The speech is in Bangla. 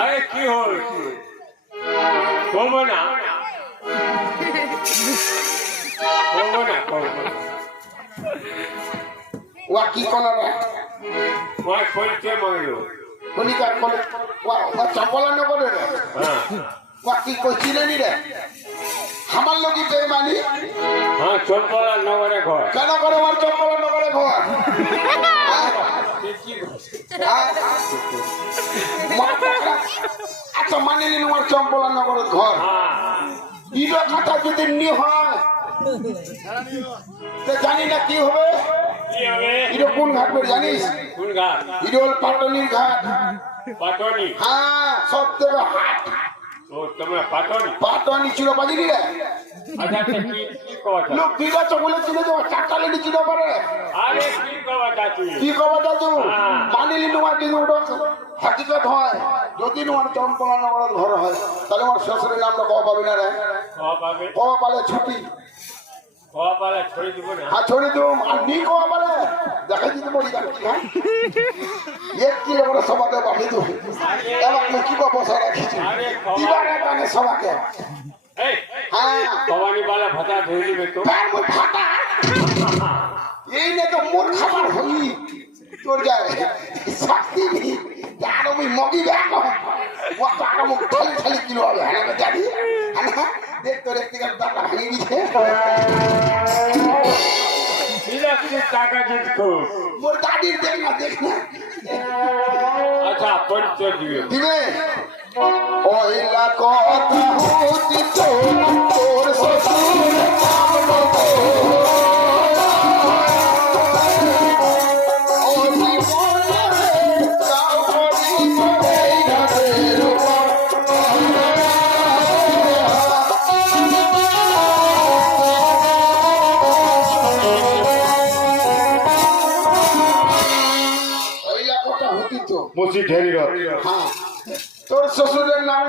আরে কি হল কমো না ওয়া কি কোন রে ওয়া পরিচয় মাগলো কোনিকা কোন ওয়া চপলা ন করে রে হ্যাঁ ওয়া কি কইছিলে নি রে আমার লগি বেঈমানি হ্যাঁ চপলা নগরে ঘর কেন করে ওর চপলা ন করে ঘর আচ্ছা মানে নিন ওর চপলা ন করে ঘর ইডো খাতা যদি নি হয় তো জানি না কি হবে ইডো কোন ঘাট করে জানিস কোন ঘাট ইডো পাটনির ঘাট পাটনি হ্যাঁ সব থেকে হাট ও তোমরা পাটনি পাটনি ছিল বাজিনি রে আচ্ছা কি কথা লোক বিগা চকলে চলে যাওয়া চারটা লেডি ছিল পারে আরে কি কথা তুই কি খবর দাদু মানিলি নোয়ার দিন উঠো হাকিকত হয় যদি নোয়ার চম্পলা নগরের ঘর হয় তাহলে আমার শ্বশুরের নামটা কবা পাবি না রে পাবে কবা পালে ছুটি পালে ছড়ি দিব না হ্যাঁ ছড়ি দিম আর নি কবা পালে দেখা দিতে বলি কি হ্যাঁ 1 কিলো করে সবাকে পাঠিয়ে দেবো এবার তুই কি বসা রাখিছি দিবার কানে সবাকে এই হ্যাঁ ভবানী বালা ভাতা ধরে নিবে তো তার মুখ ফাটা এই নে তো মোর খাবার হই তোর যায় শক্তি নেই তার ওই মগি ব্যাগ ও তার মুখ খালি খালি কিলো হবে হ্যাঁ জানি হ্যাঁ দেখ তোর একদিকে দাঁড়া ভেঙে দিছে টাকা দিচ্ছো মোর দাদির দেখ না আচ্ছা পরিচয় দিবে দিবে ওইলা কথা হতি তোর শ্বশুর নাম মুসি ঢেরি হ্যাঁ তোর শ্বশুরের নাম